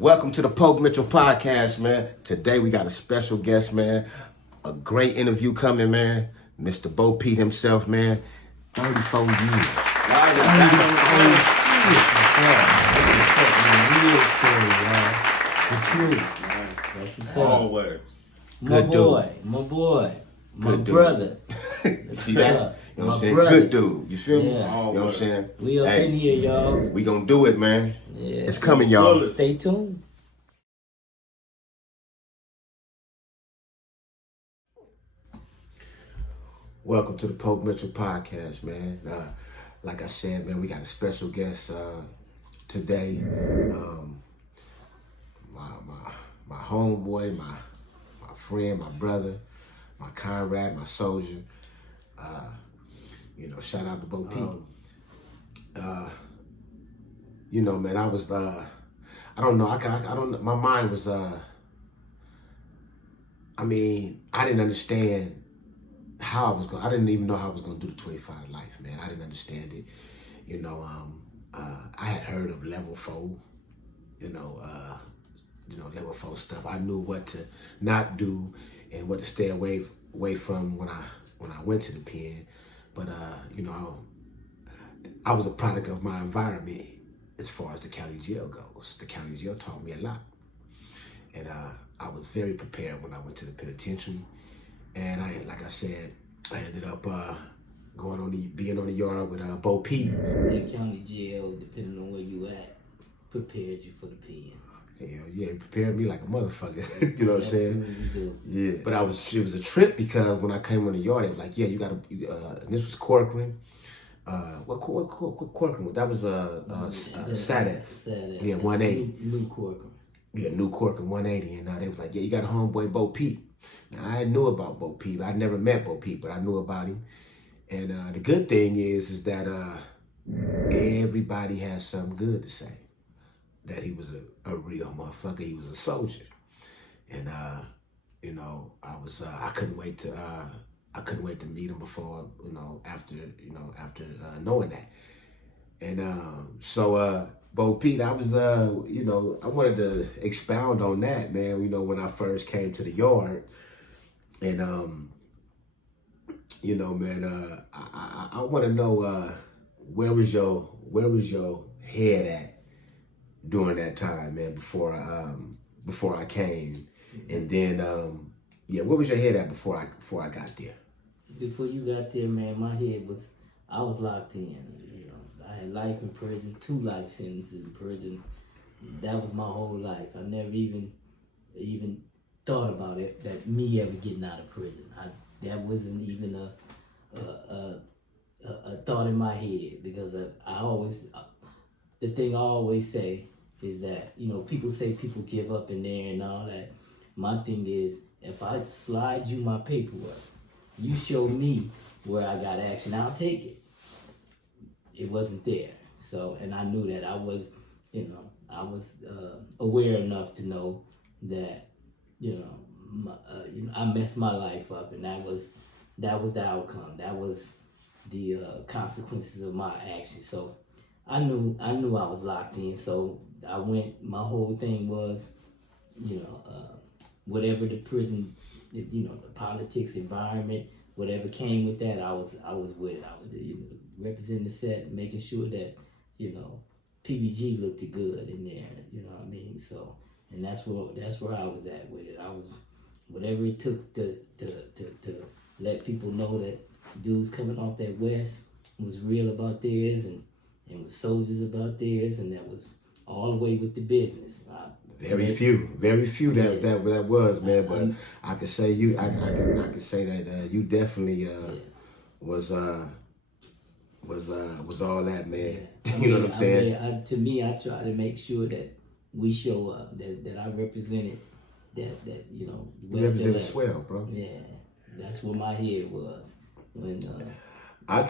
Welcome to the PokeMitchell podcast, man. Today we got a special guest, man. A great interview coming, man. Mr. BoPete himself, man. 34 years. Always. Good My boy, my Good dude. brother. See that? You know what I'm saying? brother. Good dude. You feel me? Yeah. You know what I'm saying? We up in here, y'all. We gonna do it, man. Yeah. It's coming, y'all. Stay tuned. Welcome to the PokeMitchell podcast, man. Like I said, man, we got a special guest today. My homeboy, my friend, my brother, my comrade, my soldier. Shout out to BoPete. Man, I was I don't know. I don't. My mind was I didn't understand how I was going. I didn't even know how I was going to do the 25 to life, man. I didn't understand it. I had heard of level 4. Level 4 stuff. I knew what to not do and what to stay away from when I went to the pen. But I was a product of my environment as far as the county jail goes. The county jail taught me a lot, and I was very prepared when I went to the penitentiary. And I ended up being on the yard with BoPete. That county jail, depending on where you at, prepared you for the pen. Hell yeah, it prepared me like a motherfucker. You know what I'm saying? Do. Yeah, but it was a trip because when I came on the yard, it was like, yeah, you gotta. And this was Corcoran. What Corcoran? That was Saturday. Yeah, 180. New Corcoran. Yeah, New Corcoran 180, and they was like, yeah, you got a homeboy BoPete. Now I knew about BoPete. I never met BoPete, but I knew about him. And the good thing is that everybody has something good to say. That he was a real motherfucker. He was a soldier, and I couldn't wait to meet him before after knowing that. And so BoPete, I was I wanted to expound on that, man. When I first came to the yard, and I want to know where was your head at during that time, man, before I came. And then where was your head at before I got there? Before you got there, man, my head was, I was locked in. I had life in prison, 2 life sentences in prison. That was my whole life. I never even thought about it, that me ever getting out of prison. That wasn't even a thought in my head, because the thing I always say is that, people say people give up in there and all that. My thing is, if I slide you my paperwork, you show me where I got action, I'll take it. It wasn't there. So, and I knew that I was aware enough to know that, I messed my life up, and that was the outcome. That was the consequences of my actions. So I knew I was locked in. So I went. My whole thing was, whatever the prison, the politics, environment, whatever came with that, I was with it. I was representing the set, making sure that PBG looked good in there. You know what I mean? So, and that's where I was at with it. I was whatever it took to let people know that dudes coming off that West was real about theirs, and was soldiers about theirs, and that was all the way with the business. Very few that was, man. But I could say I could say that you definitely was all that, man. You know what I'm saying? I try to make sure that we show up, that I represented that you represented swell, bro. Yeah, that's what my head was when I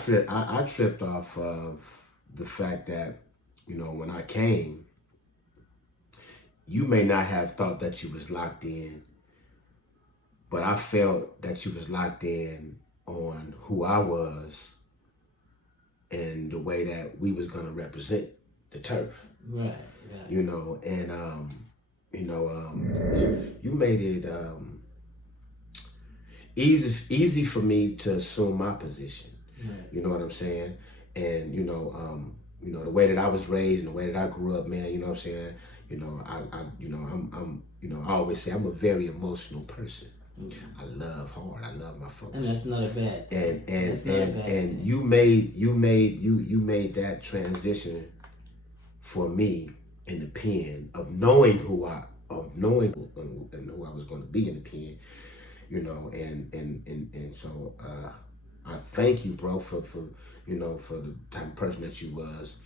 tripped off of the fact that when I came, you may not have thought that you was locked in, but I felt that you was locked in on who I was and the way that we was gonna represent the turf. Right. You know, and you know, you made it easy for me to assume my position. Right. You know what I'm saying? And the way that I was raised and the way that I grew up, man. You know what I'm saying? You know, I always say I'm a very emotional person. I love hard. I love my folks. And that's not a bad thing. And you made that transition for me in the pen of knowing who I was going to be in the pen, you know, and so I thank you, bro, for the type of person that you was,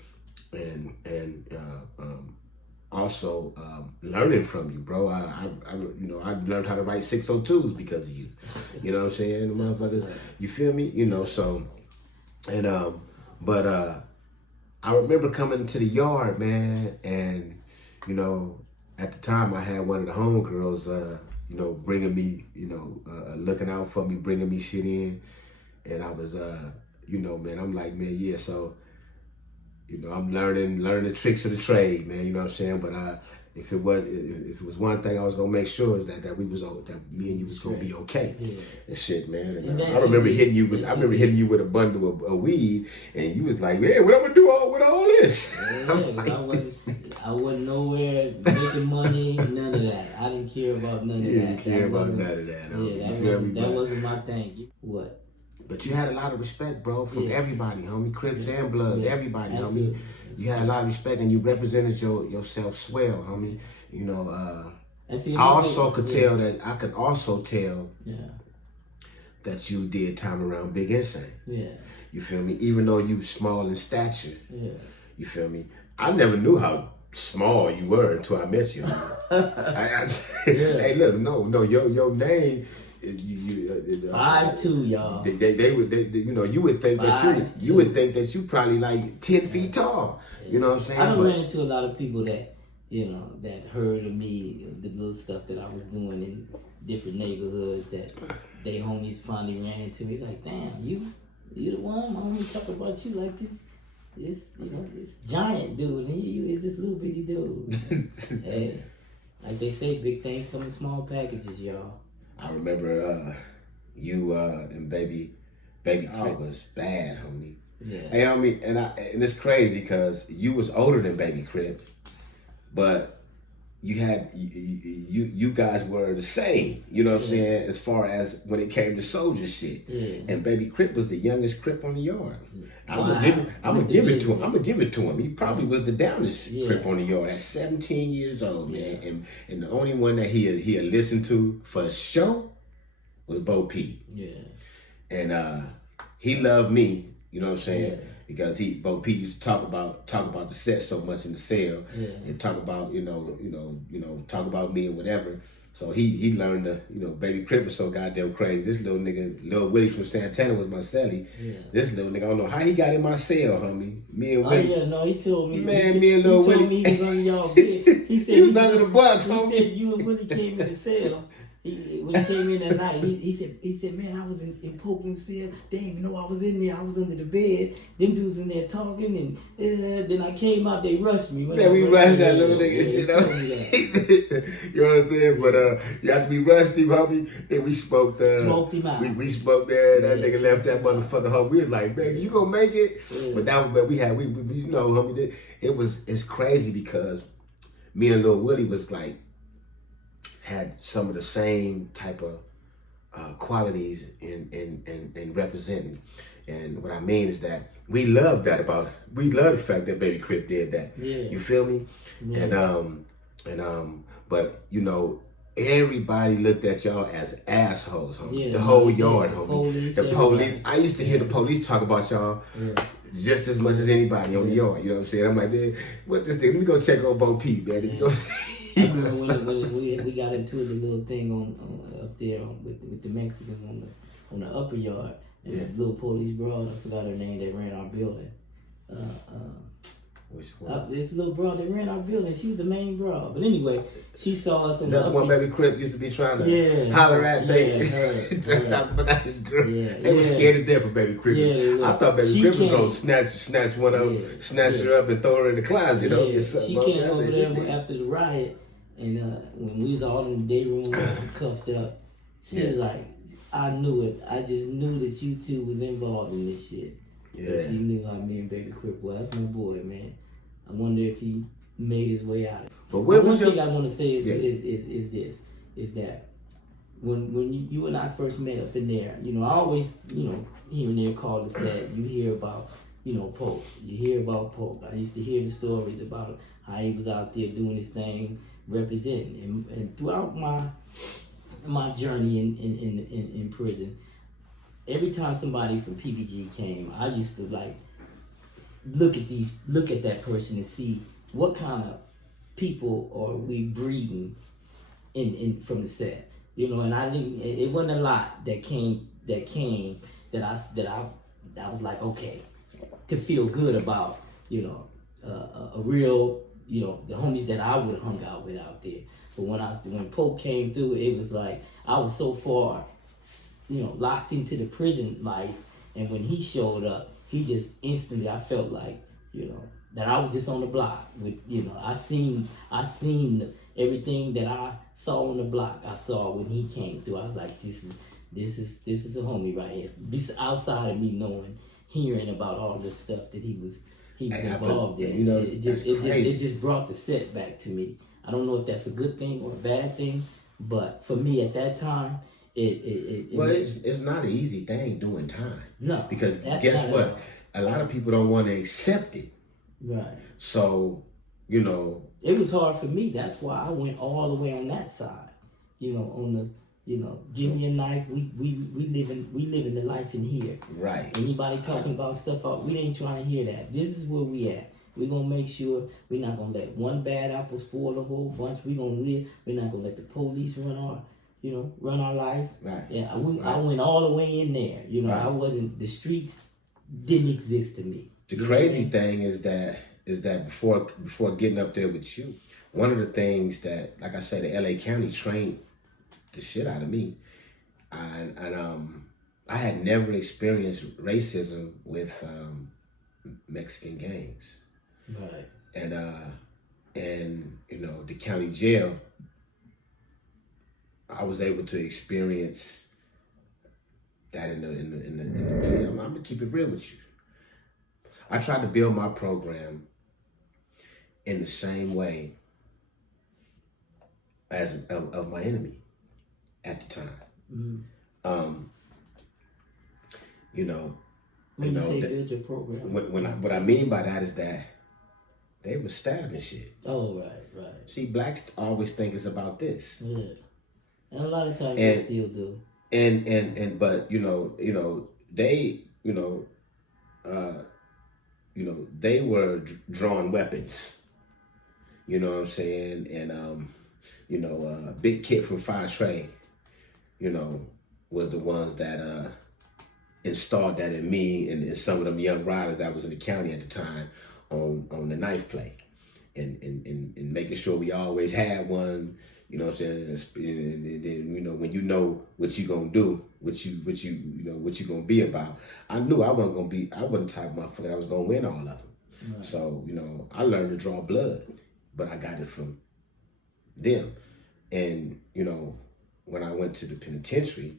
and also learning from you, bro. I learned how to write 602s because of you. You know what I'm saying, motherfucker? You feel me? You know, so and but I remember coming to the yard, man, and you know, at the time I had one of the homegirls, bringing me, looking out for me, bringing me shit in, and I was, man, I'm like, man, yeah, so. I'm learning the tricks of the trade, man. You know what I'm saying? But if it was one thing I was gonna make sure is that me and you was gonna be okay. Yeah. And shit, man. And, I remember hitting you with a bundle of weed, and you was like, man, what I'm gonna do with all this? I wasn't nowhere making money, none of that. I didn't care about none of that. You didn't care about none of that. That wasn't my thing. What? But you had a lot of respect, bro, from everybody, homie. Crips and Bloods, everybody, absolutely. homie. You had a lot of respect, and you represented yourself swell, homie. You know, I could also tell that you did time around Big Insane. Yeah. You feel me? Even though you were small in stature. Yeah. You feel me? I never knew how small you were until I met you. Hey, look, no, your name. 5'2", y'all. You would think that you probably like 10 feet tall. You know what I'm saying? I ran into a lot of people that that heard of me, the little stuff that I was doing in different neighborhoods that they homies finally ran into me. Like, damn, you the one? My homie talk about you like this giant dude, and you is this little bitty dude. Hey, like they say, big things come in small packages, y'all. I remember you and baby Crip was bad, homie. Yeah. Hey, homie, and it's crazy because you was older than Baby Crip, but you guys were the same. You know what I'm saying? As far as when it came to soldier shit. Yeah. And Baby Crip was the youngest Crip on the yard. I'm gonna give it to him. He probably was the downest Crip on the yard at 17 years old, man. And the only one that he had listened to for the show was BoPete. Yeah. And he loved me, you know what I'm saying? Yeah. Because BoPete used to talk about the set so much in the cell, and talk about talk about me and whatever. So he learned Baby Crip was so goddamn crazy. This little nigga, Lil Willie from Santana was my celly. Yeah. This little nigga, I don't know how he got in my cell, homie. Me and Willie. Oh yeah, no, he told me. Man, me and Lil Willie. He told me he was on y'all bed. He said he was under the bus, homie. He said you and Willie came in the cell. When he came in that night, he said, man, I was in PokeMitchell cell. They didn't even know I was in there. I was under the bed. Them dudes in there talking, and then I came out. They rushed me. Man, we rushed that little nigga shit out. You know what I'm saying? But after we rushed him, homie, then we smoked him out. We smoked there. That nigga left that motherfucker home. We was like, man, you gonna make it? Yeah. But that was what we had. We homie, it's crazy because me and Lil Willie was like, had some of the same type of qualities in representing. And what I mean is that we love the fact that Baby Crip did that. Yeah. You feel me? Yeah. But everybody looked at y'all as assholes, homie. The whole yard, homie. The police. I used to hear the police talk about y'all just as much as anybody on the yard. You know what I'm saying? I'm like, man, what this thing? Let me go check on BoPete, man. Let me go. I remember when we got into the little thing on up there with the Mexicans on the upper yard, and the little police broad, I forgot her name, that ran our building. Which one? This little broad that ran our building, she was the main broad. But anyway, she saw us on the one Baby Crip used to be trying to holler at things. But that's his girl. They were scared to death of Baby Crip. I thought Baby Crip was going to snatch one up, snatch her up and throw her in the closet. She came over there after the riot. And when we was all in the day room cuffed up, she was like, I knew it. I just knew that you two was involved in this shit. Yeah. And she knew how me and Baby Crip was. That's my boy, man. I wonder if he made his way out of it. But one thing I want to say is this, is that when you and I first met up in there, you know, I always, you know, here and there call the set, you hear about, you know, Poke. You hear about Poke. I used to hear the stories about how he was out there doing his thing, representing. And throughout my journey in prison, every time somebody from PBG came, I used to like look at that person and see what kind of people are we breeding in from the set, you know. And I didn't. It wasn't a lot that came that I was like, okay, to feel good about, you know, a real, you know, the homies that I would have hung out with out there. But when Pope came through, it was like I was so far, you know, locked into the prison life, and when he showed up, he just instantly, I felt like, you know, that I was just on the block with, you know, I seen everything that I saw on the block. I saw when he came through. I was like, this is a homie right here. This outside of me knowing, hearing about all the stuff that he was involved in. You know, it just brought the set back to me. I don't know if that's a good thing or a bad thing, but for me at that time, it's not an easy thing doing time. No, because guess what? A lot of people don't want to accept it. Right. So, you know, it was hard for me. That's why I went all the way on that side. You know, on the, you know, give me a knife. We living the life in here. Right. Anybody talking about stuff out, we ain't trying to hear that. This is where we at. We're gonna make sure we're not gonna let one bad apple spoil a whole bunch. We're gonna live. We're not gonna let the police run our life. Right. Yeah, I went all the way in there. You know, right. I wasn't, the streets didn't exist to me. The crazy thing is that before getting up there with you, one of the things that, like I said, the LA County trained the shit out of me. I had never experienced racism with Mexican gangs. Right. And you know, the county jail, I was able to experience that in the jail. I'm gonna keep it real with you. I tried to build my program in the same way as of my enemy at the time. Mm-hmm. You know, when you say build your program, what I mean by that is that they were stabbing shit. Oh, right. See, blacks always think it's about this. Yeah, and a lot of times they still do. But they were drawing weapons. You know what I'm saying? And Big Kid from Fire Trey, you know, was the ones that installed that in me and in some of them young riders that was in the county at the time on the knife play, and making sure we always had one. You know what I'm saying? And then, you know, when you know what you gonna do, what you gonna be about. I knew I wasn't the type of motherfucker that was gonna win all of them. Right. So, you know, I learned to draw blood, but I got it from them. And, you know, when I went to the penitentiary,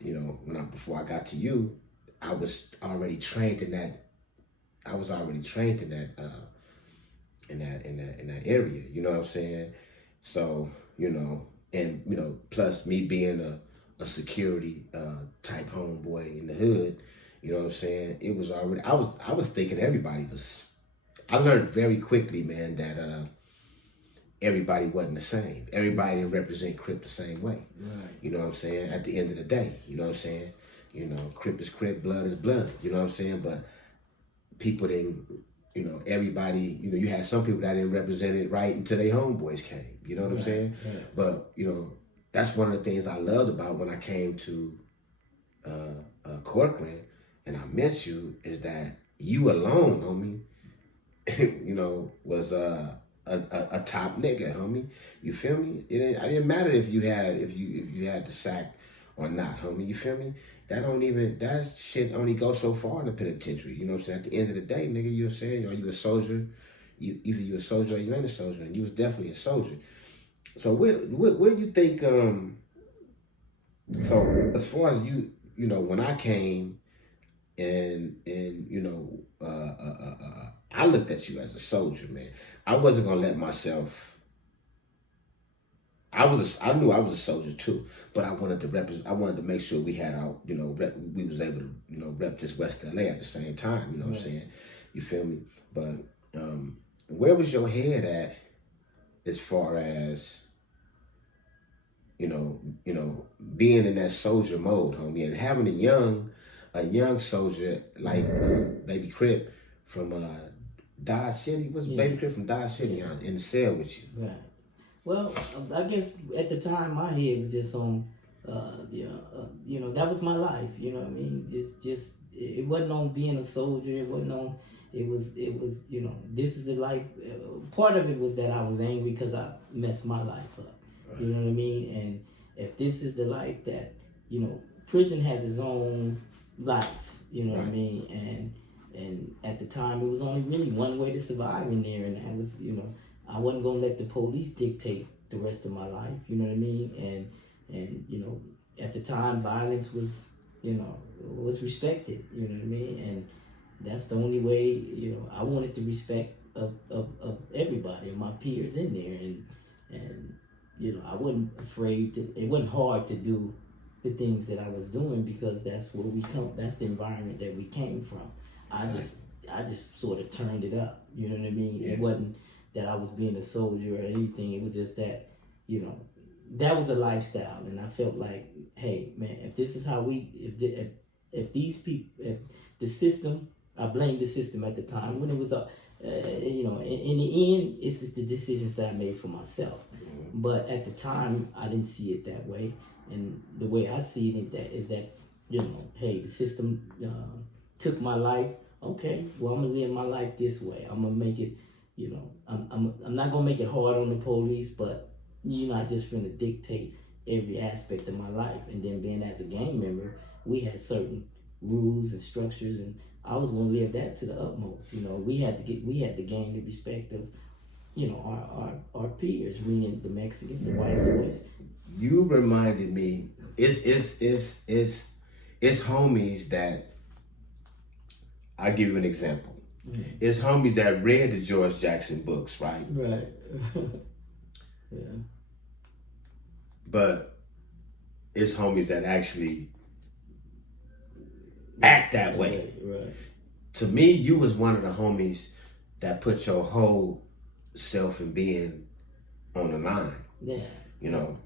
you know, before I got to you, I was already trained in that. In that area. You know what I'm saying? So, you know, and, you know, plus me being a security type homeboy in the hood, you know what I'm saying? It was already, I was thinking everybody was, I learned very quickly, man, that everybody wasn't the same. Everybody didn't represent Crip the same way. Right. You know what I'm saying? At the end of the day, you know what I'm saying? You know, Crip is Crip, blood is blood. You know what I'm saying? But people didn't, you know, everybody, you know, you had some people that didn't represent it right until their homeboys came. You know what I'm saying? Right. But, you know, that's one of the things I loved about when I came to Corcoran and I met you, is that you alone, homie, you know, was a top nigga, homie. You feel me? It didn't matter if you had the sack or not, homie. You feel me? That shit only goes so far in the penitentiary. You know what I'm saying? At the end of the day, nigga, you know what I'm saying? Are you a soldier? either you're a soldier or you ain't a soldier, and you was definitely a soldier. So where do you think? So as far as you know, when I came and you know, I looked at you as a soldier, man. I wasn't gonna let myself. I knew I was a soldier too, but I wanted to represent. I wanted to make sure we had our, you know, we was able to, you know, rep this West LA at the same time. You know what I'm saying? You feel me? But where was your head at as far as you know, being in that soldier mode, homie, and having a young soldier like Baby Crip from Dodge City? What's Baby Crip from Dodge City in the cell with you? Right. Well, I guess at the time my head was just on, you know, that was my life. You know what I mean? Just it wasn't on being a soldier. It wasn't on. It was, you know, this is the life. Part of it was that I was angry because I messed my life up. Right. You know what I mean? And if this is the life that, you know, prison has its own life. You know what I mean? And at the time it was only really one way to survive in there, and that was, you know, I wasn't gonna let the police dictate the rest of my life. You know what I mean? And you know, at the time, violence was, you know, was respected. You know what I mean? And that's the only way. You know, I wanted the respect of everybody, of my peers in there, and you know, I wasn't afraid. It wasn't hard to do the things that I was doing because that's where we come. That's the environment that we came from. I just sort of turned it up. You know what I mean? Yeah. It wasn't that I was being a soldier or anything. It was just that, you know, that was a lifestyle, and I felt like, hey, man, if this is how if these people, if the system, I blamed the system at the time when it was you know, in the end, it's just the decisions that I made for myself. Mm-hmm. But at the time, I didn't see it that way, and the way I see it is that, you know, hey, the system took my life. Okay, well, I'm gonna live my life this way. I'm gonna make it. You know, I'm not gonna make it hard on the police, but you're not just gonna dictate every aspect of my life. And then being as a gang member, we had certain rules and structures, and I was gonna live that to the utmost. You know, we had to gain the respect of, you know, our peers, meaning the Mexicans, the white boys. You reminded me. It's homies that. I'll give you an example. Mm-hmm. It's homies that read the George Jackson books, right? Right. Yeah. But it's homies that actually act that way. Right. To me, you was one of the homies that put your whole self and being on the line. Yeah. You know,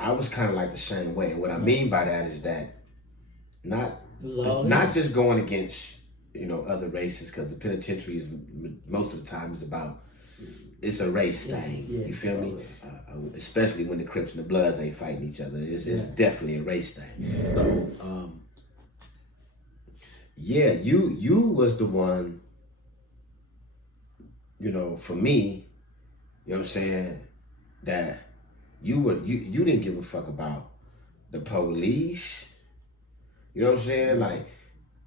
I was kind of like the same way. And what I mean by that is that it's not just going against, you know, other races, because the penitentiary is most of the time is about, it's a race thing. Yeah, you feel me? Especially when the Crips and the Bloods ain't fighting each other. It's definitely a race thing. Yeah. So, yeah, you was the one, you know, for me, you know what I'm saying, that you didn't give a fuck about the police. You know what I'm saying?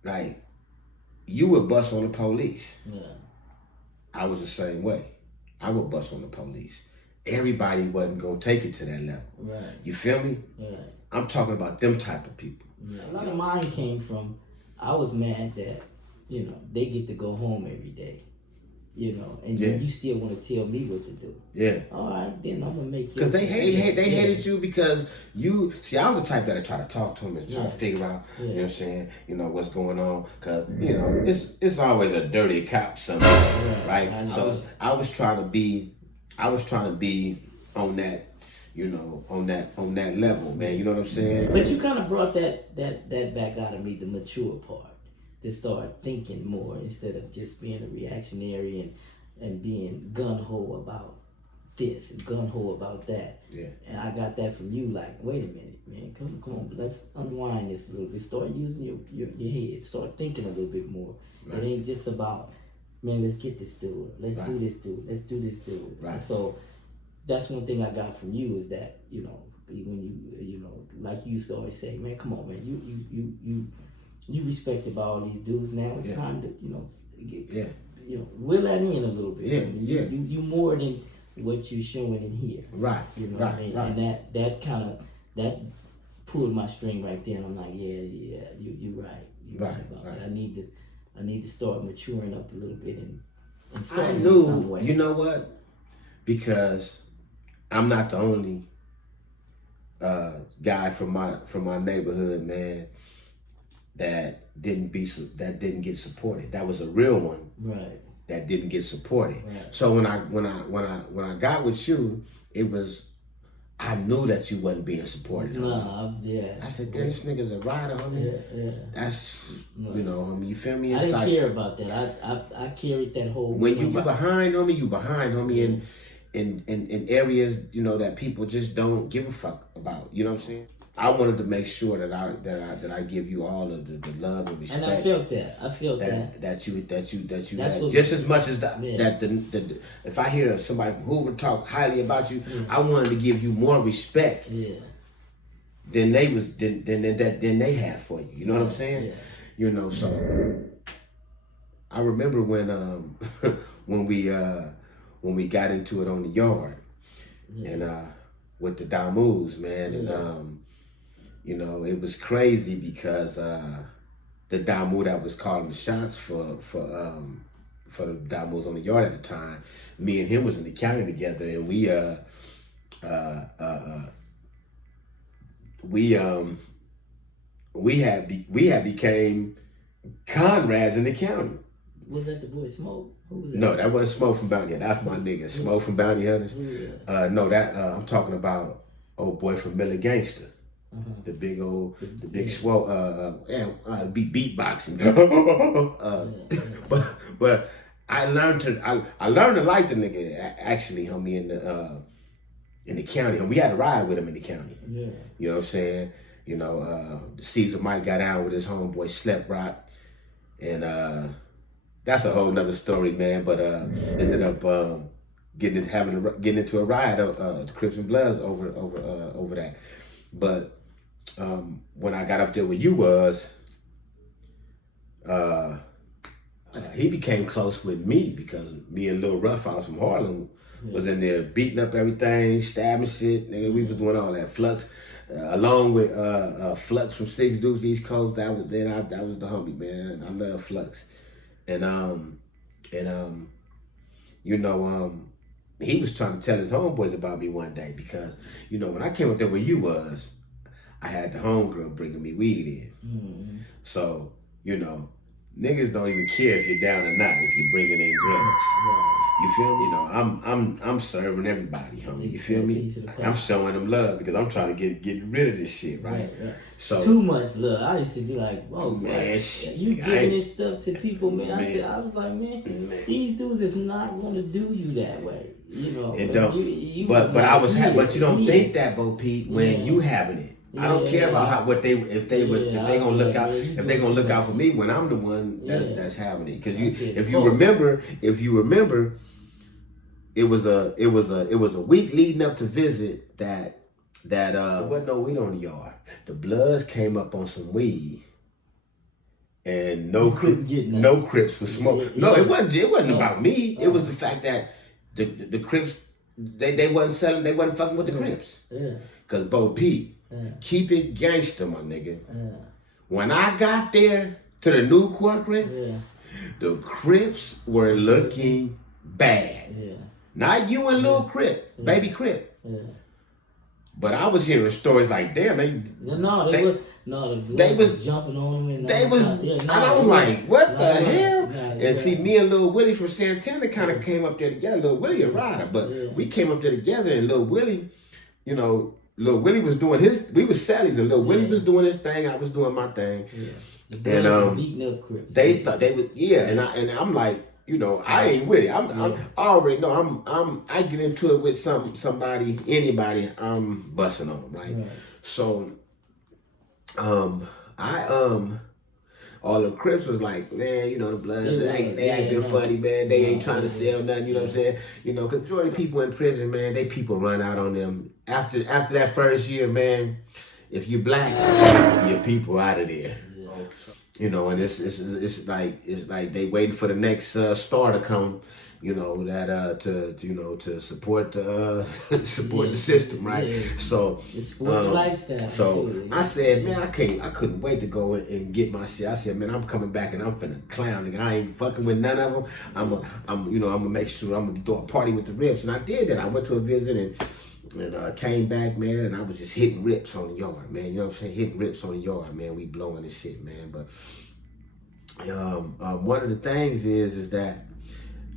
Like you would bust on the police. Yeah. I was the same way. I would bust on the police. Everybody wasn't gonna take it to that level. Right. You feel me? Right. I'm talking about them type of people. Yeah. A lot of mine came from, I was mad that, you know, they get to go home every day. You know, and then you still want to tell me what to do. Yeah. All right, then I'm gonna make it. Because they hated you because you see. I was the type that I try to talk to them and try to figure out. You know what I'm saying? You know what's going on? Because you know it's always a dirty cop somewhere, right? So I was trying to be on that. You know, on that level, man. You know what I'm saying? But you kind of brought that back out of me, the mature part. To start thinking more instead of just being a reactionary and being gun-ho about this and gun-ho about that. Yeah. And I got that from you, like, wait a minute, man, come on, let's unwind this a little bit. Start using your head. Start thinking a little bit more. Right. It ain't just about, man, let's get this dude. Let's do this dude. Let's do this dude. Right. And so that's one thing I got from you is that, you know, when you know, like you used to always say, man, come on, man, you respected by all these dudes. Now it's time to, you know, reel that in a little bit. Yeah. You more than what you showing in here. Right. You know right, what I mean? right. And that kind of that pulled my string right there. And I'm like, yeah, you're right. You're right about that. I need to start maturing up a little bit and start in some way. You know what? Because I'm not the only guy from my neighborhood, man, that didn't get supported. That was a real one. Right. That didn't get supported. Right. So when I got with you, it was, I knew that you wasn't being supported. Yeah. I said, damn, this nigga's a rider, homie. Yeah. That's, homie, you feel me? It's I didn't care about that. I carried that whole. When you behind, homie, in areas, that people just don't give a fuck about. You know what I'm saying? I wanted to make sure that I give you all of the love and respect. And I felt that. That you That's had, just as much as that if I hear somebody who would talk highly about you, I wanted to give you more respect. Yeah. Than they had for you. You know what I'm saying? Yeah. So I remember when when we got into it on the yard and with the Damus, man, and it was crazy because the Damu that was calling the shots for the Damus on the yard at the time, me and him was in the county together, and we had became comrades in the county. Was that the boy Smoke? Who was that? No, that wasn't Smoke from Bounty Hunters. That's my nigga. Smoke from Bounty Hunters. No, that I'm talking about old boy from Miller Gangster. The big swole beatboxing. But I learned to like the nigga actually, homie, in the county. And we had to ride with him in the county. Yeah. You know what I'm saying? Caesar Mike got out with his homeboy Slep Rock, and that's a whole nother story, man. But ended up getting into a riot of the Crips and Bloods over that. But when I got up there where you was, he became close with me because me and Lil Rough House from Harlem was in there beating up everything, stabbing shit. Nigga, we was doing all that. Flux, along with Flux from Six Deuce East Coast. That was the homie, man. I love Flux, and he was trying to tell his homeboys about me one day because when I came up there where you was, I had the homegirl bringing me weed in. So niggas don't even care if you're down or not if you're bringing in drugs. You feel me? I'm serving everybody, homie. You feel me? I'm showing them love because I'm trying to get rid of this shit, right? So too much love. I used to be like, "Oh man, you giving this stuff to people, man." I was like, man, these dudes is not gonna do you that way, It don't. But you don't think that, BoPete, when you having it. I don't care about if they gonna look out for me when I'm the one that's having it. Because if you remember, it was a week leading up to visit that there wasn't no weed on the yard. The Bloods came up on some weed, and no Crips was smoking. No, it wasn't about me. It was the fact that the Crips they wasn't selling, they wasn't fucking with the Crips. Cause BoPete. Keep it gangster, my nigga. When I got there to the new corporate, the Crips were looking bad. Not you and Lil Crip, baby Crip. But I was hearing stories like, damn, they was jumping on him. And I was like, what the hell? And see, me and Lil Willie from Santana kind of came up there together. Lil Willie a rider, but we came up there together, and Lil Willie, Lil Willie was doing we was Sally's, and Lil Willie was doing his thing, I was doing my thing. And beating up Crips. They thought they would, and I'm like, I ain't with it. I already know I get into it with somebody, anybody, I'm busting on them, right? So all the Crips was like, man, the Bloods, they acting funny, man. They ain't trying to sell nothing, you know what I'm saying? Because majority of people in prison, man, people run out on them. After that first year, man, if you black, your people out of there. you know, and it's like they waiting for the next star to come, you know, that to support the support the system, right? Yeah. So It's support the lifestyle. so Sure. I said, man, I couldn't wait to go and get my shit. I said, man, I'm coming back and I'm finna clown. Nigga. I ain't fucking with none of them. I'm gonna make sure I'm gonna throw a party with the Rips, and I did that. I went to a visit and came back, man, and I was just hitting rips on the yard, man. You know what I'm saying? Hitting rips on the yard, man. We blowing this shit, man. But one of the things is that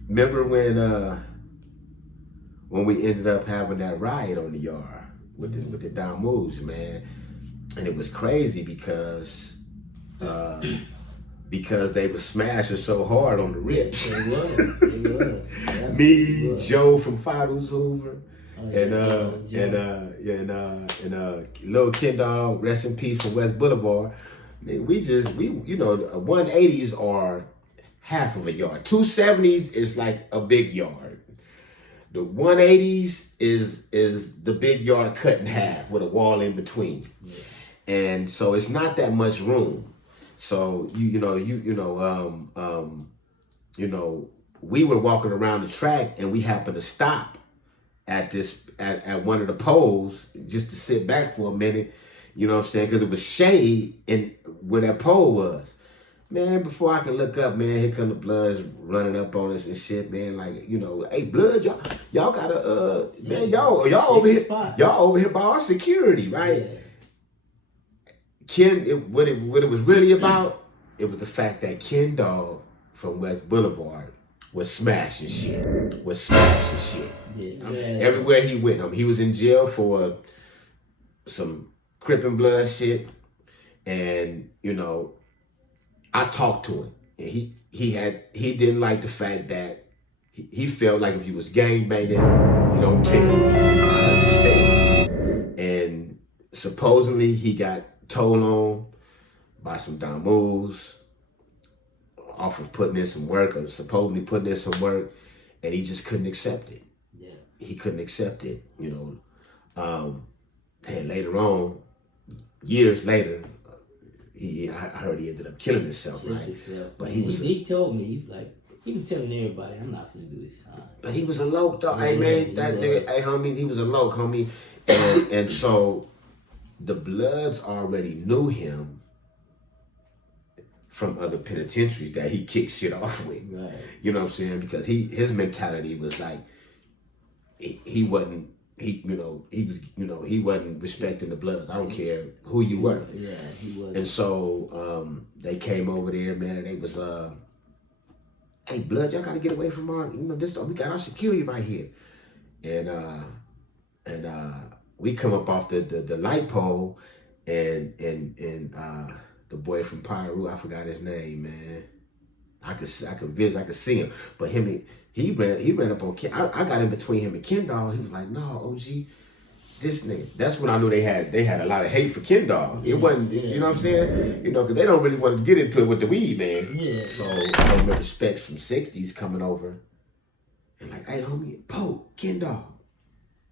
remember when we ended up having that riot on the yard with the down moves, man, and it was crazy because they were smashing so hard on the rips. It was. Me, Joe from Fido's Hoover. And Lil Kid Dog, rest in peace from West Boulevard. We 180s are half of a yard. 270s is like a big yard. The 180s is the big yard cut in half with a wall in between. Yeah. And so it's not that much room. So we were walking around the track and we happened to stop at one of the poles just to sit back for a minute, you know what I'm saying? Because it was shade in where that pole was. Man, before I can look up, man, here come the Bloods running up on us and shit, man. Like, you know, hey, Blood, y'all gotta, man, y'all over here, y'all over here by our security, right? Yeah. What it was really about, it was the fact that Ken Dog from West Boulevard was smashing shit. Yeah. Everywhere he went, he was in jail for some Crip and Blood shit, and you know, I talked to him, and he didn't like the fact that he felt like if he was gangbanging, you don't care. And supposedly he got told on by some damus off of putting in some work, or supposedly putting in some work, and he just couldn't accept it. Yeah. He couldn't accept it, you know. And later on, years later, I heard he ended up killing himself, right? But he told me, he was telling everybody, I'm not gonna do this time. But he was a loke, though. Hey, man, that nigga, hey, homie, he was a loke, homie. And so the Bloods already knew him from other penitentiaries that he kicked shit off with. Right. You know what I'm saying? Because his mentality was like, he wasn't respecting the Bloods. I don't care who you were. Yeah, he was. And so they came over there, man, and they was hey, Blood, y'all gotta get away from our, this, we got our security right here. And we come up off the light pole, and the boy from Pyro, I forgot his name, man. I could see him, but he ran up on Ken. I got in between him and Ken Dog. He was like, "No, OG, this nigga." That's when I knew they had a lot of hate for Ken Dog. It wasn't, you know what I'm saying? You know, because they don't really want to get into it with the weed, man. Yeah. So I remember Specs from 60s coming over and like, "Hey, homie, Poke, Ken Dog."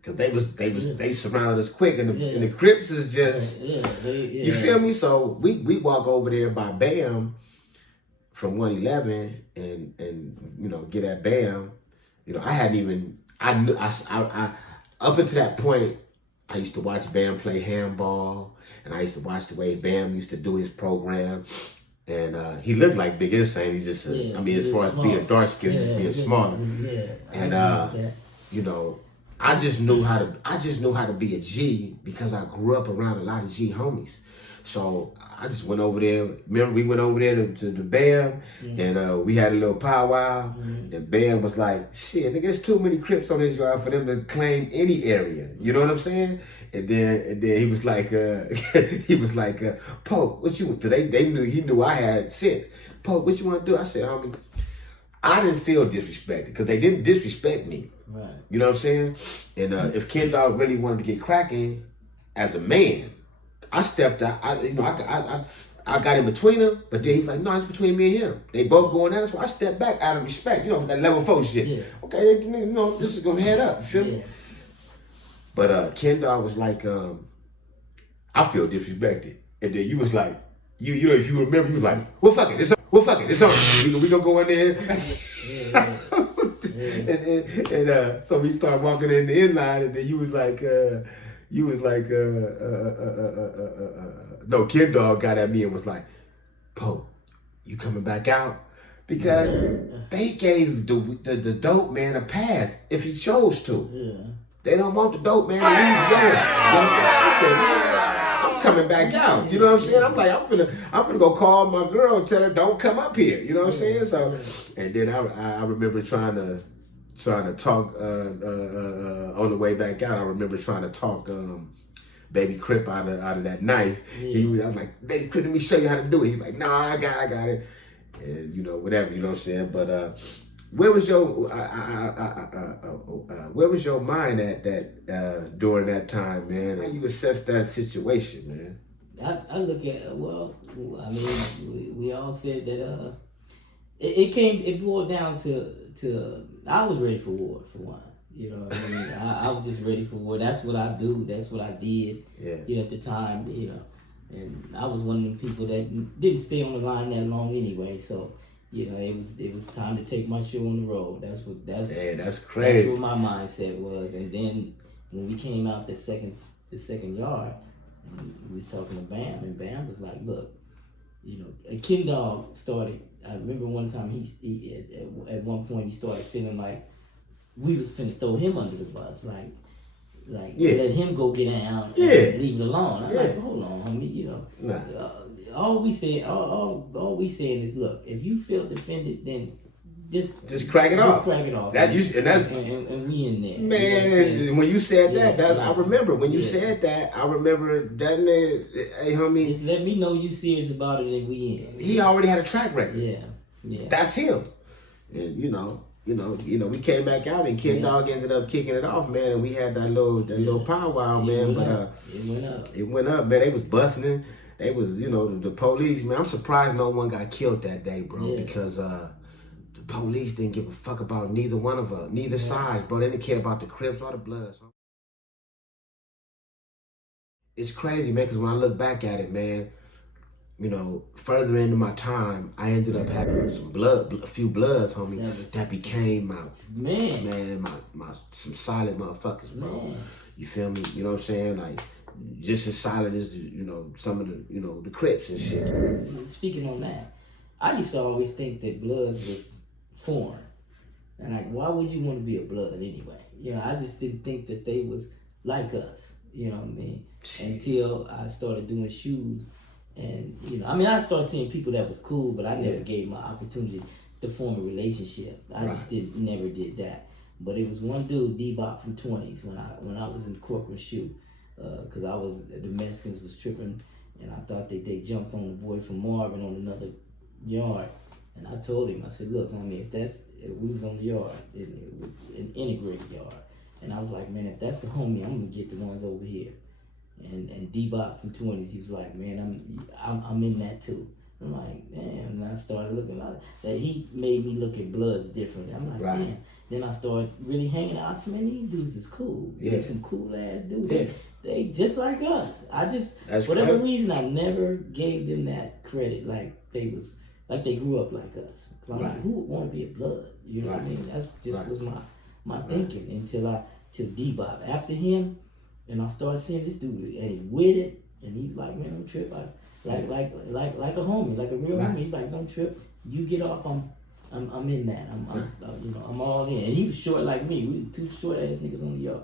Cause they surrounded us quick, and the Crips is just, you feel me? So we walk over there by Bam from 111 and get at Bam. You know, I up until that point, I used to watch Bam play handball, and I used to watch the way Bam used to do his program. And he looked like Big Insane. He's just, as far as being dark skinned, just being smaller. Yeah. And I just knew how to be a G because I grew up around a lot of G homies. So I just went over there. Remember, we went over there to the Bam, and we had a little powwow. And Bam was like, "Shit, nigga, there's too many Crips on this yard for them to claim any area." You know what I'm saying? And then he was like, "Poke, what you?" Cause he knew I had sense. "Poke, what you want to do?" I said, "Homie, I didn't feel disrespected because they didn't disrespect me." Right. You know what I'm saying? And if Ken Dog really wanted to get cracking as a man, I stepped out. I got in between them, but then he was like, "No, it's between me and him." They both going at us, so I stepped back out of respect, for that level 4 shit. Yeah. Okay, this is gonna head up. You feel me? But Ken Dog was like, "I feel disrespected," and then you was like, you know, if you remember, he was like, well, fuck it, it's on. We gonna go in there. And so we started walking in the inline, and then no, Ken Dog got at me and was like, Po, you coming back out? Because they gave the dope man a pass if he chose to. Yeah. They don't want the dope man to leave there. You know what I said, man, I'm coming back out. You know what I'm saying? I'm like, I'm gonna go call my girl and tell her don't come up here. You know what I'm saying? So, and then I remember trying to talk on the way back out. I remember trying to talk Baby Crip out of that knife. I was like, Baby Crip, let me show you how to do it. He's like, no, I got it. And you know, whatever, you know what I'm saying? But where was your mind at that during that time, man? How you assess that situation, man? I look at, well, I mean, we all said that it boiled down to I was ready for war, for one. You know what I mean? I was just ready for war. That's what I do. That's what I did. Yeah. You know, at the time, you know. And I was one of them people that didn't stay on the line that long anyway. So, you know, it was time to take my shoe on the road. That's crazy. That's what my mindset was. And then when we came out the second yard, and we was talking to Bam, and Bam was like, look, you know, Ken Dog started. I remember one time he at one point he started feeling like we was finna throw him under the bus, like let him go get down and leave it alone. I'm like, hold on, homie, you know. All we saying is, look, if you feel defended, then just crack it off. Just crack it off. And we in there. Man, you know when you said that, I remember when you said that. I remember that man. Hey, homie, just let me know you serious about it, and we in. He already had a track record. Yeah. That's him. And you know, we came back out, and Ken Dog ended up kicking it off, man. And we had that little powwow, man. But it went up, man. They was busting. They was, you know, the police, man. I'm surprised no one got killed that day, bro, because the police didn't give a fuck about neither one of us, neither sides, bro. They didn't care about the Crips or the Bloods. It's crazy, man, because when I look back at it, man, you know, further into my time, I ended up having a few Bloods, homie, that became my some solid motherfuckers, bro. Man. You feel me? You know what I'm saying? Like, just as solid as, you know, some of the, you know, the Crips and shit. Speaking on that, I used to always think that Bloods was foreign. And like, why would you want to be a Blood anyway? You know, I just didn't think that they was like us. You know what I mean? Until I started doing shoes. And, you know, I mean, I started seeing people that was cool, but I never gave my opportunity to form a relationship. I just never did that. But it was one dude, D-Bop from 20s, when I was in the corporate shoe. Because the Mexicans was tripping, and I thought they jumped on the boy from Marvin on another yard. And I told him, I said, look, homie, if we was on the yard, an integrated yard. And I was like, man, if that's the homie, I'm going to get the ones over here. And D-Bop from 20s, he was like, man, I'm in that too. I'm like, damn. And I started looking like that. He made me look at Bloods differently. I'm like, damn. Then I started really hanging out. I said, man, these dudes is cool. They some cool ass dudes. Yeah. They just like us. For whatever reason, I never gave them that credit. Like they grew up like us. I'm like, who would want to be a Blood? You know what I mean? That's just was my thinking until D-Bop. After him, and I started seeing this dude, and he with it, and he was like, man, don't trip. Like a homie, like a real homie. He's like, don't trip. You get off. I'm in that. I'm all in. And he was short like me. We was two short ass niggas on the yard,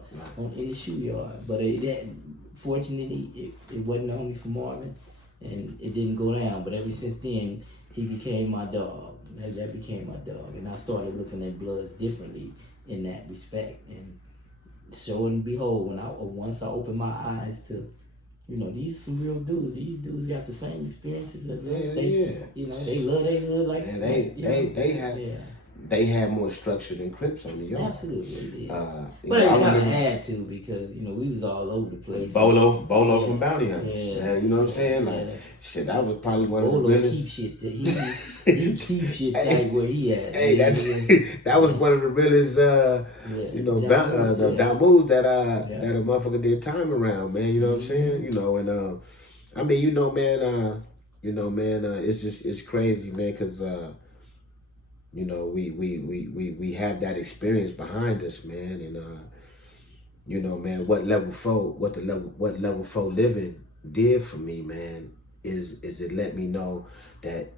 in the shoe yard. But fortunately, it wasn't only for Marvin, and it didn't go down. But ever since then, he became my dog. That became my dog, and I started looking at Bloods differently in that respect. And show and behold, once I opened my eyes to, you know, these are some real dudes. These dudes got the same experiences as us. You know, they love their hood like and they had more structure than Crips on the yard. Absolutely, but they kind of had to, because, you know, we was all over the place. Bolo from Bounty Hunters. You know what I'm saying? Like, shit, that was probably one of the realest. Keep shit. He keep shit tight where he at. Hey, that was one of the realest, you know, Damus that a motherfucker did time around, man. You know what I'm saying? You know, and I mean, you know, man, you know, man, it's crazy, man, because you know, we have that experience behind us, man, and you know, man, what level four living did for me, man, is it let me know that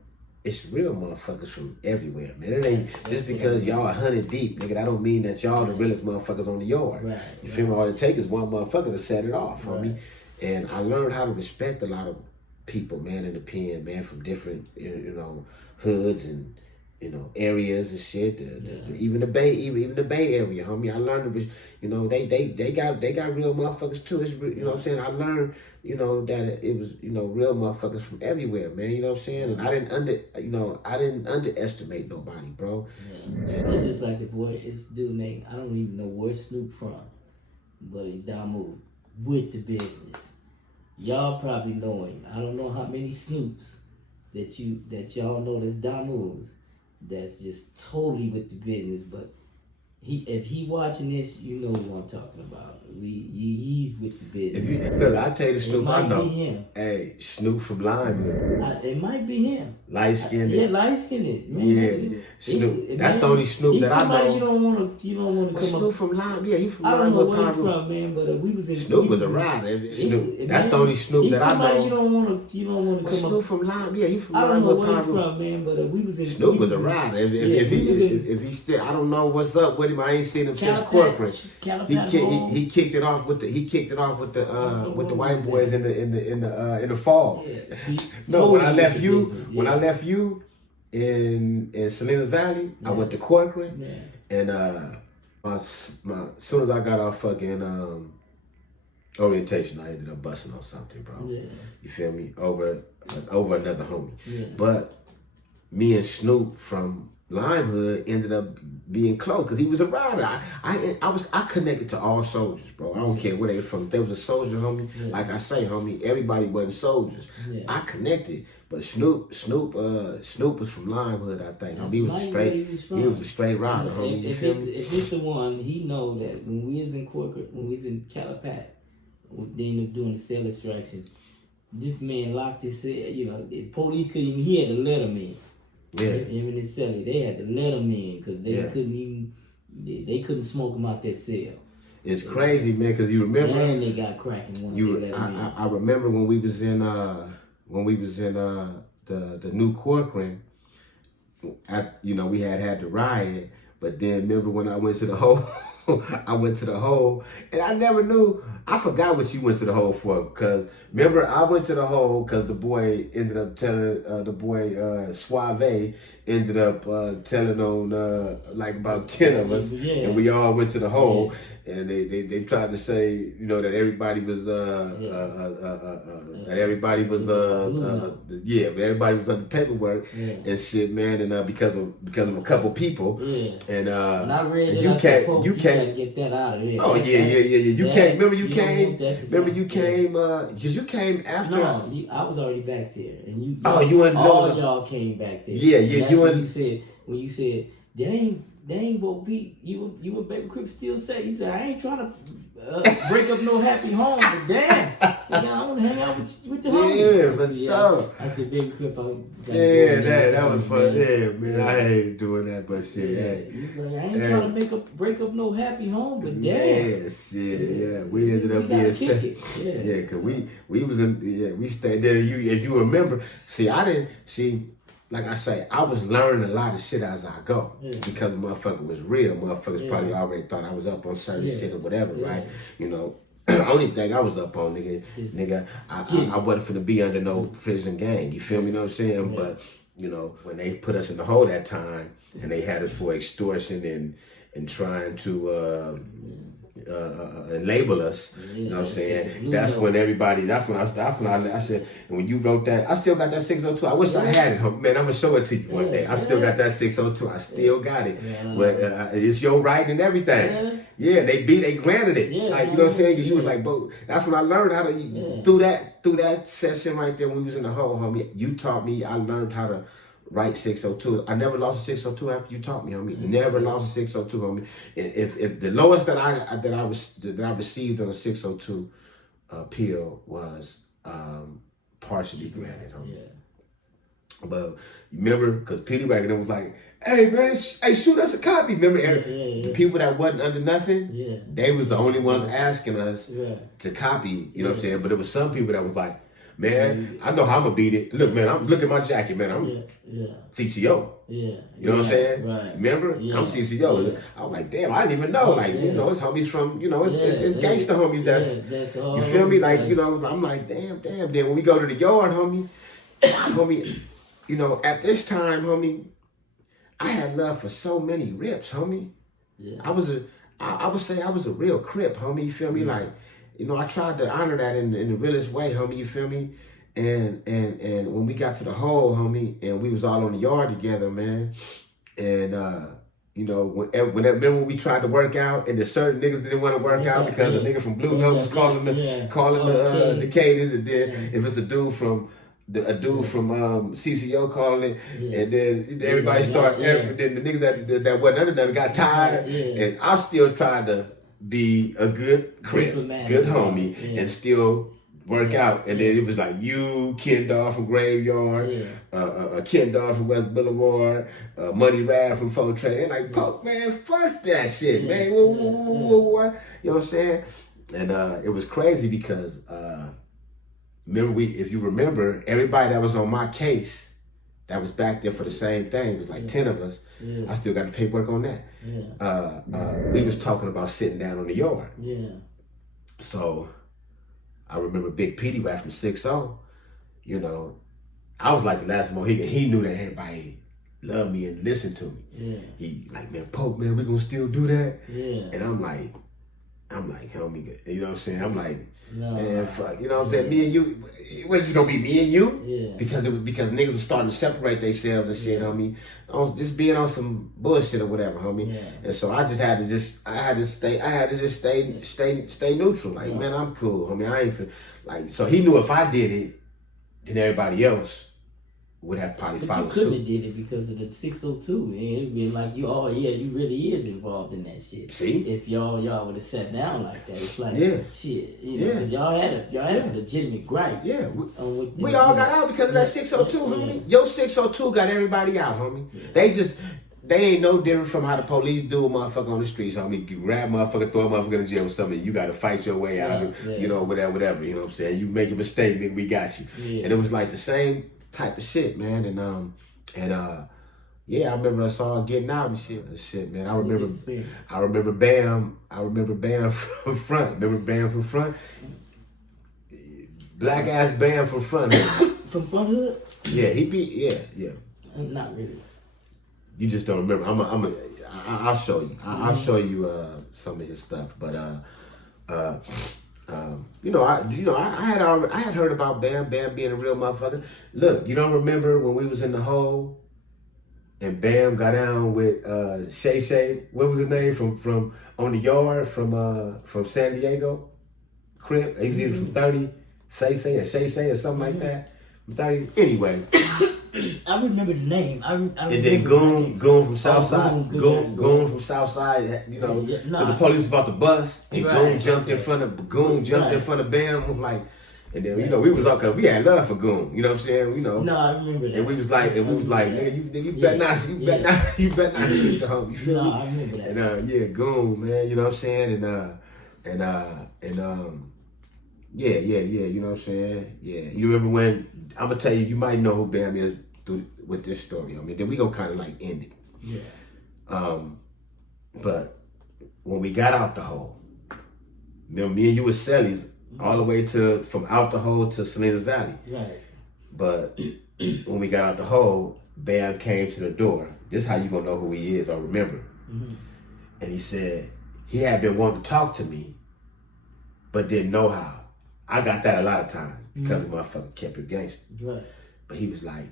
it's real motherfuckers from everywhere, man. It ain't just because y'all 100 deep, nigga. That don't mean that y'all the realest motherfuckers on the yard. Right, You feel me? All it takes is one motherfucker to set it off, homie. Right. And I learned how to respect a lot of people, man, in the pen, man, from different, you know, hoods and, you know, areas and shit. Even the Bay Area, homie. I learned to, you know, they got real motherfuckers too. It's, you know what I'm saying? I learned, you know, that it was, you know, real motherfuckers from everywhere, man. You know what I'm saying? And I didn't underestimate nobody, bro. Yeah. But just like the boy, it's dude named, I don't even know where Snoop from, but he Damu with the business. Y'all probably know him. I don't know how many Snoops that y'all know that's Damu's. That's just totally with the business, but if he watching this, you know what I'm talking about. He's with the business. Look, I tell you the Snoop I know. It might be him. Hey, Snoop from Limehood. It might be him. Light skinned. Yeah, light skinned. Yeah, Snoop. That's the only Snoop that I know. You don't want to come up. Snoop from Lime. Yeah, he from Lime. I don't know where he's from, man. But we was in. Snoop was a rider. Snoop. That's the only Snoop that I know. You don't want to come up. Snoop from Lime. Yeah, he from Lime. I don't know where he's from, man. But we was in. Snoop was a rider. If he still, I don't know what's up with him. I ain't seen him since corporate. He kicked it off with the white boys in the fall. Yeah, no, when I left you in Salinas Valley, I went to Corcoran, and as soon as I got off fucking orientation, I ended up busting on something, bro. Yeah. You feel me? Over another homie. Yeah. But me and Snoop from Limehood ended up being close because he was a rider. I connected to all soldiers, bro. I don't care where they from. If there was a soldier, homie, like I say, homie, everybody wasn't soldiers. Yeah. I connected. But Snoop was from Limehood, I think. He was a straight rider, homie. If it's the one, he know that when we was in corporate, when we was in Calapat, they ended up doing the cell extractions. This man locked his cell. You know, the police couldn't even. He had to let him in. Yeah. Him and his cellie, they had to let him in because they couldn't even. They couldn't smoke him out that cell. It's crazy, man, because you remember. And they got cracking once they let him in. I remember when we was in the new Corcoran. We had the riot, but then remember when I went to the hole. I went to the hole, and I never knew. I forgot what you went to the hole for, because remember I went to the hole because the boy ended up telling Suave ended up telling on like about 10 of us, and we all went to the hole, and they tried to say that everybody was everybody was on the paperwork and shit, man, and because of a couple people, and I read that you can't get that out of there. Oh yeah. You came. Remember you came. Because you came after. No, I was already back there, and you. All y'all came back there. Yeah. When you said, dang, BoPete, you and Baby Crip still say, you said, I ain't trying to break up no happy home, but damn, I want to hang out with the homies. Yeah, but so. I said, Baby Crip, that was fun. Yeah, man, I hated doing that, but shit, He's like, I ain't trying to break up no happy home, but damn. Yeah, shit, we ended up being set. Yeah, because we was in, we stayed there. If you remember, like I say, I was learning a lot of shit as I go because the motherfucker was real. Motherfuckers probably already thought I was up on certain shit or whatever, right? Only thing I was up on, nigga, I wasn't finna be under no prison gang. You feel me? Know what I'm saying? Yeah. But when they put us in the hole that time and they had us for extortion and trying to label us, you know what I'm saying? That's when I said, and when you wrote that, I still got that 602. I wish I had it, man. I'm gonna show it to you one day. I still got that 602. I still got it. Where it's your right and everything. Yeah, they granted it. Like, you know what I'm saying? You was like, but that's when I learned how to through that session right there when we was in the hole, homie. You taught me. I learned how to write 602. I never lost a 602 after you taught me, homie. Never lost a 602, homie. If the lowest that I received on a 602 appeal was partially granted, homie. But remember, because Petey Wagon was like, hey man, hey, shoot us a copy. Remember, the people that wasn't under nothing, they was the only ones asking us to copy, you know what I'm saying? But there was some people that was like, man, I know how I'm gonna beat it. Look, man, look at my jacket, man. I'm CCO. You know what I'm saying? Right. Remember? I'm CCO. I was like, damn, I didn't even know. Like, you know, it's homies from, you know, it's gangster homies that's you feel me? Like, you know, I'm like, damn. Then when we go to the yard, homie, you know, at this time, homie, I had love for so many Rips, homie. Yeah. I would say I was a real Crip, homie. You feel me? Like, you know, I tried to honor that in the realest way, homie. You feel me? And when we got to the hole, homie, and we was all on the yard together, man. And you know, when we tried to work out, and the certain niggas didn't want to work out because a nigga from Blue Note was calling the cadence, and then if it's a dude from CCO calling it, and then everybody started. Then the niggas that wasn't under them got tired, and I still tried to be a good Crip, good homie, and still work out. And then it was like you, Kendall from Graveyard, Kendall from West Boulevard, Money Rad from Faux Trade. And like, Poke, man, fuck that shit, man. What? You know what I'm saying? And it was crazy because remember, if you remember, everybody that was on my case that was back there for the same thing, it was like 10 of us. I still got the paperwork on that. We was talking about sitting down on the yard. So I remember Big Petey Wack from 6-0, you know, I was like the last Mohican. He knew that everybody loved me and listened to me. He like, man, Poke, man, we gonna still do that? And I'm like, homie, you know what I'm saying? I'm like, man, fuck, you know what I'm saying? Me and you, it was just gonna be me and you? Because niggas was starting to separate themselves and shit, homie. Just being on some bullshit or whatever, homie. And so I just had to stay neutral. Like, man, I'm cool, homie. I ain't like, so he knew if I did it, then everybody else would have probably followed suit. But you couldn't have did it because of the 602, man. It'd be like, you really is involved in that shit. See? If y'all would have sat down like that, it's like, shit, you know, because y'all had a legitimate gripe. We all got out because of that 602, homie. Your 602 got everybody out, homie. They ain't no different from how the police do a motherfucker on the streets, homie. You grab a motherfucker, throw a motherfucker in jail or something. You got to fight your way out, you know, whatever. You know what I'm saying? You make a mistake, nigga, we got you. And it was like the same type of shit, man. I remember us all getting out and shit, man. I remember Bam from front. Remember Bam from front? Black ass Bam from front. From Front Hood? Yeah, yeah. Not really. You just don't remember. I'll show you. I'll show you some of his stuff. But I had heard about Bam being a real motherfucker. Look, you don't remember when we was in the hole and Bam got down with Shay. What was his name from on the yard from San Diego? Crip. He was either from 30, Shay or Shay or something like that. From 30. Anyway. I remember the name. And then Goon from Southside. Goon from Southside. You know, when the police was about to bust, and Goon jumped in front of Bam. Was like, and then you know we was all cause we had love for Goon. You know what I'm saying? You know. No, I remember that. And we was like, nigga, you better not shoot the hoe. You feel me? I remember that. And Goon, man. You know what I'm saying? You know what I'm saying? Yeah. You remember when I'm gonna tell you? You might know who Bam is with this story. I mean, then we gonna kind of like end it. But when we got out the hole, remember me and you was Sellies all the way from out the hole to Salinas Valley. Right. But when we got out the hole, Bam came to the door. This is how you gonna know who he is or remember. And he said he had been wanting to talk to me, but didn't know how. I got that a lot of times because the motherfucker kept it gangster. Right. But he was like,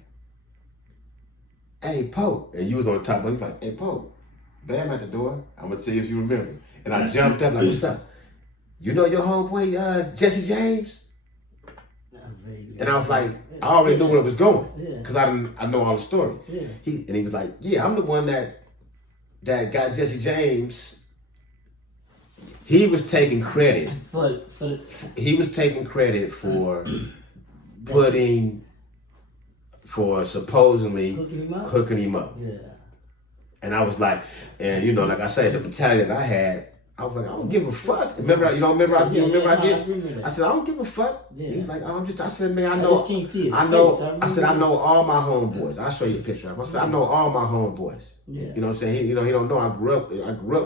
hey, Poke. And you was on the top, but he was like, hey, Poke, Bam at the door. I'm going to see if you remember. And I jumped up like, what's up? You know your homeboy, Jesse James? And I was like, I already knew where it was going because I know all the story. He was like, yeah, I'm the one that got Jesse James. He was taking credit. He was taking credit for for supposedly hooking him up. Yeah. And I was like, and you know, like I said, the mentality that I had, I was like, I don't give a fuck. Remember, I did. I said, I don't give a fuck. Yeah. He was like, I said, man, I know I know all my homeboys. I'll show you a picture of him. I said, I know all my homeboys. Yeah. You know what I'm saying? He don't know I grew up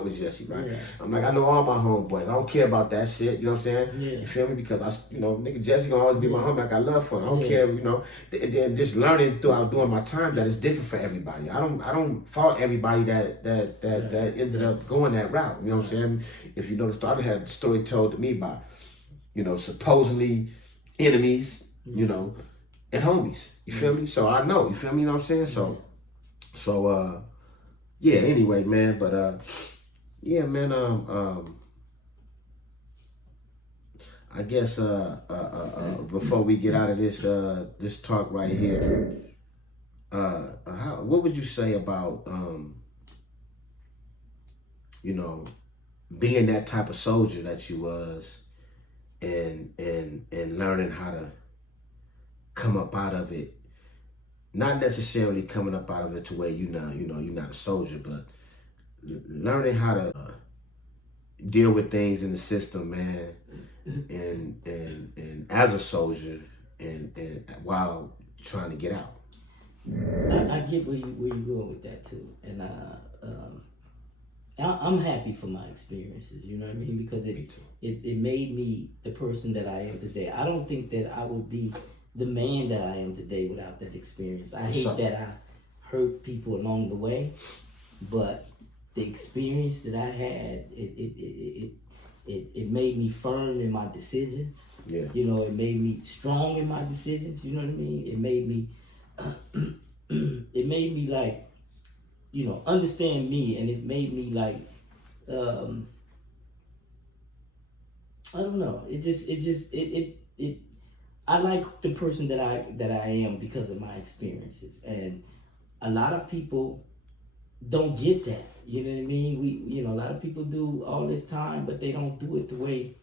with Jesse, right? Yeah. I'm like, I know all my homeboys. I don't care about that shit. You know what I'm saying? Yeah. You feel me? Because nigga Jesse gonna always be my homie. Like I love for him. I don't care. You know. And then just learning throughout doing my time that it's different for everybody. I don't fault everybody that ended up going that route. You know what I'm saying? If you know the story, I had a story told to me by, supposedly enemies, and homies. You feel me? So I know. You feel me? You know what I'm saying? So. Yeah, anyway, man, but yeah, man, I guess before we get out of this talk right here, what would you say about being that type of soldier that you was, and learning how to come up out of it? Not necessarily coming up out of it to where you're not a soldier, but learning how to deal with things in the system, man, and as a soldier, and while trying to get out. I get where you're going with that too, and I'm happy for my experiences. You know what I mean? Because it made me the person that I am today. I don't think that I would be the man that I am today without that experience. I hate that I hurt people along the way, but the experience that I had, it made me firm in my decisions. Yeah. It made me strong in my decisions. You know what I mean? It made me, like, understand me, and it made me like, I don't know. I like the person that I am because of my experiences, and a lot of people don't get that. You know what I mean? A lot of people do all this time, but they don't do it the way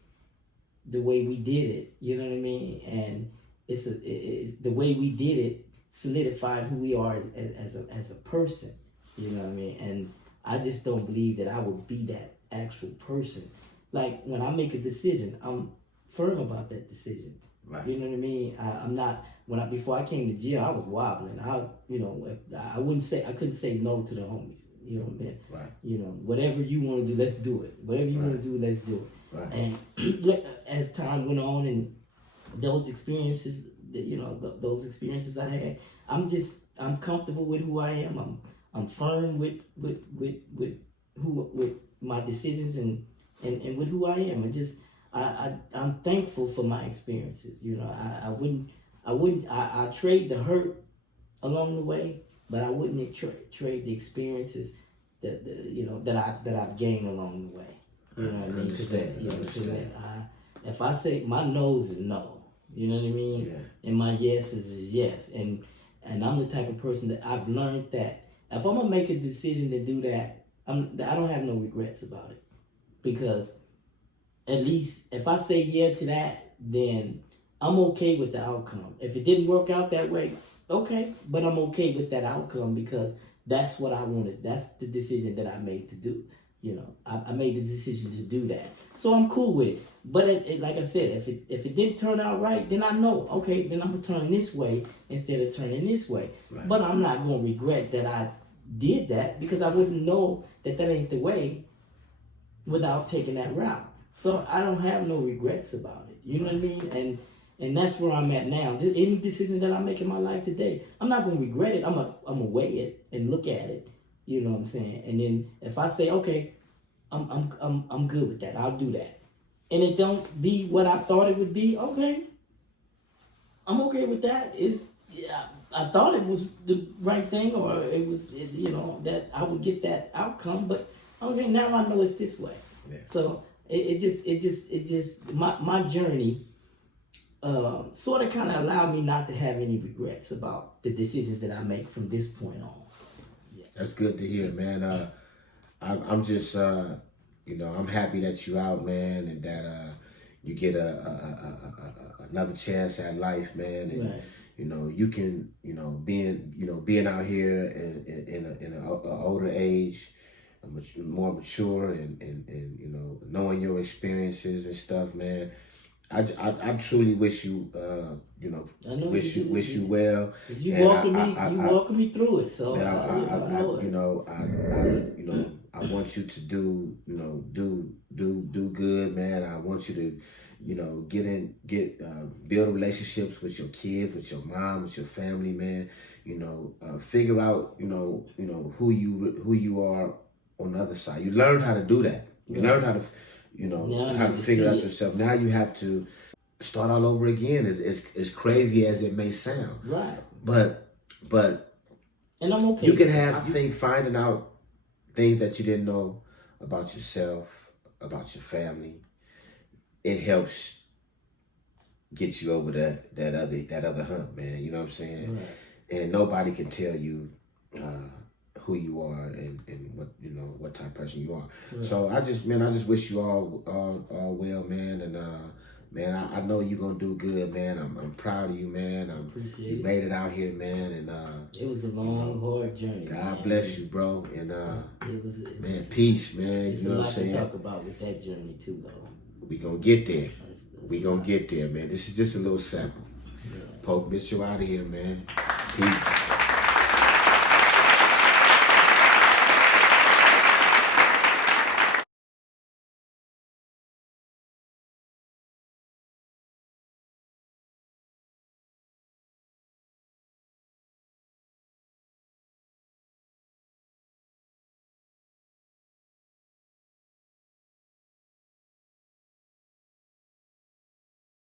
we did it. You know what I mean? And it's the way we did it solidified who we are as a person. You know what I mean? And I just don't believe that I would be that actual person. Like when I make a decision, I'm firm about that decision. Right. You know what I mean? I'm not. Before I came to jail, I was wobbling. I couldn't say no to the homies. You know what I mean? Right. Whatever you want to do, let's do it. Whatever you want to do, let's do it. Right. And as time went on, and those experiences, those experiences I had, I'm comfortable with who I am. I'm firm with my decisions and with who I am. I'm thankful for my experiences. I trade the hurt along the way, but I wouldn't trade the experiences that I've gained along the way. You know what I mean? Because if I say my no's is no, you know what I mean, and my yeses is yes, and I'm the type of person that I've learned that if I'm gonna make a decision to do that, I don't have no regrets about it, because at least if I say yeah to that, then I'm okay with the outcome. If it didn't work out that way, okay, but I'm okay with that outcome because that's what I wanted. That's the decision that I made to do. I made the decision to do that, so I'm cool with it. But like I said, if it didn't turn out right, then I know, okay, then I'm gonna turn this way instead of turning this way. Right. But I'm not gonna regret that I did that, because I wouldn't know that ain't the way without taking that route. So I don't have no regrets about it. You know what I mean? And that's where I'm at now. Just any decision that I make in my life today, I'm not gonna regret it. I'm gonna weigh it and look at it. You know what I'm saying? And then if I say, okay, I'm good with that, I'll do that, and it don't be what I thought it would be, okay, I'm okay with that. I thought it was the right thing, or it was, that I would get that outcome, but okay, now I know it's this way. Yeah. So it just my journey sort of kind of allowed me not to have any regrets about the decisions that I make from this point on. Yeah. That's good to hear, man. I'm just I'm happy that you out, man, and that you get another chance at life, man, and right. you know, you can, you know, being out here in an older age, more mature, and you know, knowing your experiences and stuff, man. I truly wish you, you know, wish you well. You And walking me through it. So man, I you know, you know, I want you to do, you know, do good, man. I want you to, you know, build relationships with your kids, with your mom, with your family, man. You know, figure out, you know, who you are on the other side. You learn how to do that. You learn how to, you know, how to figure out yourself. Now you have to start all over again. As crazy as it may sound, right? But and I'm okay. You can finding out things that you didn't know about yourself, about your family. It helps get you over that other hump, man. You know what I'm saying? Right. And nobody can tell you who you are and what, you know, what type of person you are. Right. So I just wish you all well, man. And man, I know you're gonna do good, man. I'm proud of you, man. Appreciate you it. made it out here, man. And it was a long, hard journey. God bless you, bro. And it was peace, man. It's you know a what lot I'm saying? to talk about with that journey too, though. We gonna get there. We gonna get there, man. This is just a little sample. Yeah. PokeMitchell out of here, man. Peace.